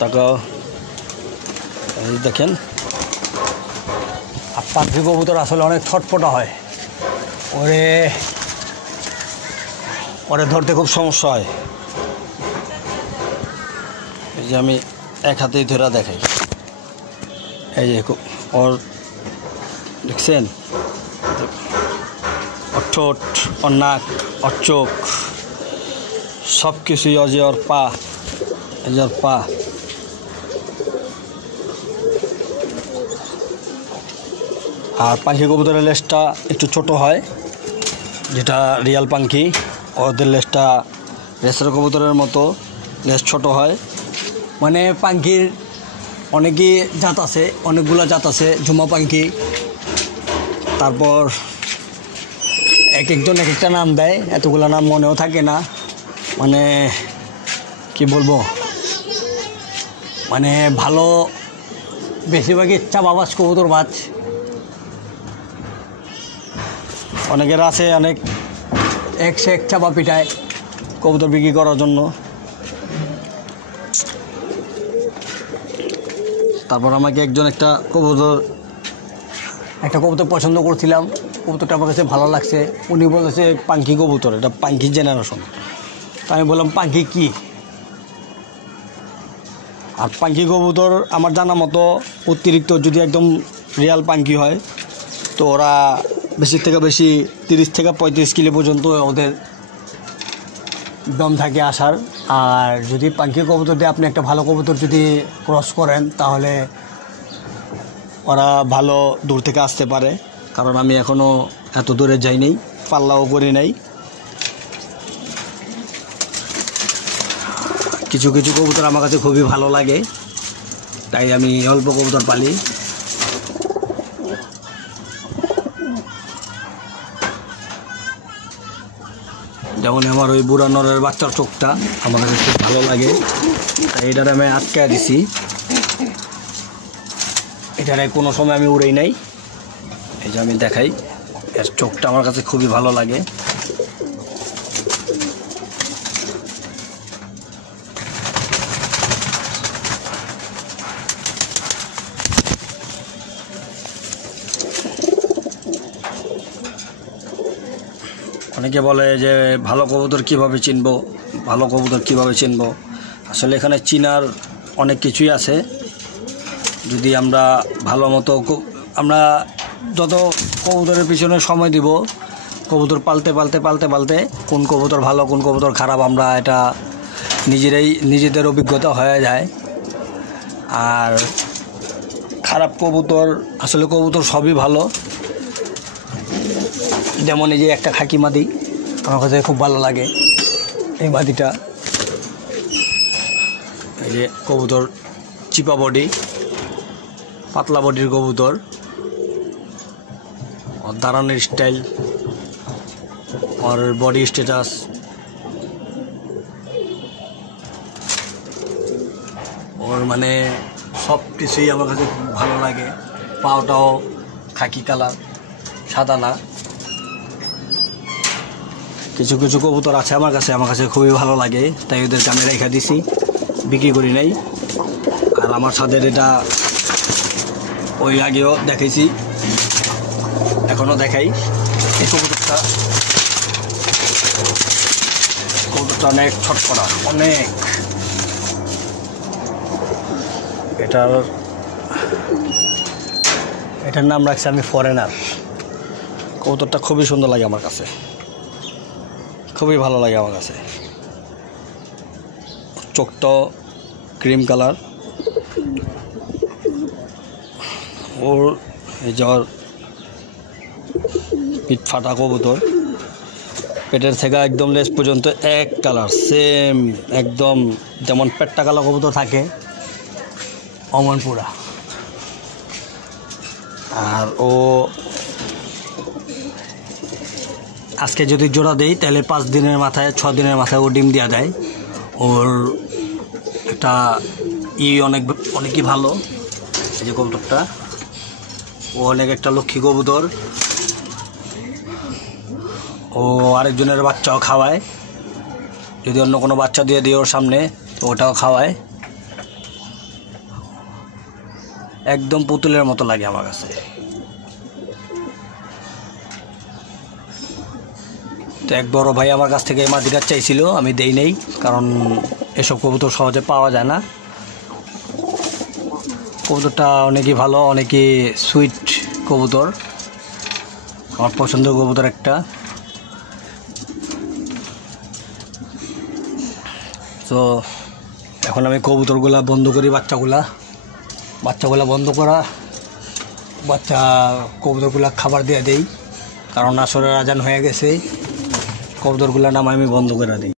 তাকেও দেখেন। আর পাখি কবুতর আসলে অনেক ছটফটা হয়, ওরে ধরতে খুব সমস্যা হয়। এই যে আমি এক হাতেই ধরা দেখাই। এই যে ওর দেখছেন ঠোঁট, ওর নাক, ওর চোখ, সব কিছুই অজে, ওর পা, এই যে ওর পা। আর পাখি কবুতরের লেজটা একটু ছোট হয়, যেটা রিয়াল পাখি। ওদের লেজটা রেসের কবুতরের মতো, লেজ ছোট হয়। মানে পাখির অনেকই জাত আছে, অনেকগুলো জাত আছে ঝুমা পাখি। তারপর এক একজন এক একটা নাম দেয়, এতগুলো নাম মনেও থাকে না। মানে কি বলবো, মানে ভালো বেশিরভাগই চাপাবাজ কবুতর বাজ। অনেকের আছে অনেক একশো এক চাপা পিঠায় কবুতর বিক্রি করার জন্য। তারপর আমাকে একজন একটা কবুতর পছন্দ করছিলাম, কবুতরটা আমার কাছে ভালো লাগছে। উনি বলেছে পাখি কবুতর, এটা পাখি জেনারেশন। তা আমি বললাম পাখি কি? আর পাখি কবুতর আমার জানা মতো অতিরিক্ত যদি একদম রিয়াল পাখি হয় তো ওরা বেশি থেকে বেশি 30 থেকে 35 কিলো পর্যন্ত ওদের দম থাকে আসার। আর যদি পাখি কবুতর দিয়ে আপনি একটা ভালো কবুতর যদি ক্রস করেন তাহলে ওরা ভালো দূর থেকে আসতে পারে। কারণ আমি এখনও এত দূরে যাই নাই, পাল্লাও করি নাই। কিছু কিছু কবুতর আমার কাছে খুবই ভালো লাগে, তাই আমি অল্প কবুতর পালি। যেমন আমার ওই বুড়া নরের বাচ্চার চোখটা আমার কাছে খুব ভালো লাগে, তাই এটার আমি আটকে দিছি। এটারে কোনো সময় আমি উড়েই নাই। এই যে আমি দেখাই, এর চোখটা আমার কাছে খুবই ভালো লাগে। অনেকে বলে যে ভালো কবুতর কীভাবে চিনবো, ভালো কবুতর কীভাবে চিনবো। আসলে এখানে চিনার অনেক কিছুই আছে। যদি আমরা ভালো মতো আমরা যত কবুতরের পিছনে সময় দিব, কবুতর পালতে পালতে পালতে পালতে কোন কবুতর ভালো কোন কবুতর খারাপ আমরা এটা নিজেদের অভিজ্ঞতা হয়ে যায়। আর খারাপ কবুতর, আসলে কবুতর সবই ভালো। যেমন এই যে একটা খাকি মাদি আমার কাছে খুব ভালো লাগে, এই মাদিটা। এই যে কবুতর চিপা বডি, পাতলা বডির কবুতর, ওর দাঁড়ানোর স্টাইল, ওর বডি স্ট্যাটাস, ওর মানে সব কিছুই আমার কাছে খুব ভালো লাগে। পাওটাও খাকি কালার, সাদা না। কিছু কিছু কবুতর আছে আমার কাছে খুবই ভালো লাগে, তাই ওদেরকে আমি রেখে দিছি, বিক্রি করি নাই। আর আমার সাথে এটা ওই আগেও দেখাইছি, এখনও দেখাই। এই কবুতরটা অনেক ছটপটা, অনেক। এটার নাম রাখছি আমি ফরেনার। কবুতরটা খুবই সুন্দর লাগে আমার কাছে, খুবই ভালো লাগে আমার কাছে। চোখটাও ক্রিম কালার, ওর এই জ্বর পিঠ ফাটা কবুতর, পেটের থেকে একদম লেজ পর্যন্ত এক কালার সেম, একদম যেমন পেটটা কালো কবুতর থাকে অমন পুরা। আর ও আজকে যদি জোড়া দেই তাহলে 5 দিনের মাথায় 6 দিনের মাথায় ও ডিম দেওয়া দেয়। ওর একটা অনেকই ভালো। এই যে কবুতরটা, ও অনেক একটা লক্ষ্মী কবুতর। ও আরেকজনের বাচ্চাও খাওয়ায়, যদি অন্য কোনো বাচ্চা দিয়ে ওর সামনে তো ওটাও খাওয়ায়। একদম পুতুলের মতো লাগে আমার কাছে। তো এক বড় ভাই আমার কাছ থেকে এই মাদিটা চাইছিল, আমি দেই নেই, কারণ এসব কবুতর সহজে পাওয়া যায় না। কবুতরটা অনেকই ভালো, অনেকই সুইট কবুতর, আমার পছন্দের কবুতর একটা। সো এখন আমি কবুতরগুলা বন্ধ করি, বাচ্চাগুলা বন্ধ করা, কবুতরগুলা খাবার দিয়ে দেই, কারণ আসরের আজান হয়ে গেছে। কবুতরগুলা নাম আমি বন্ধ করে দিই।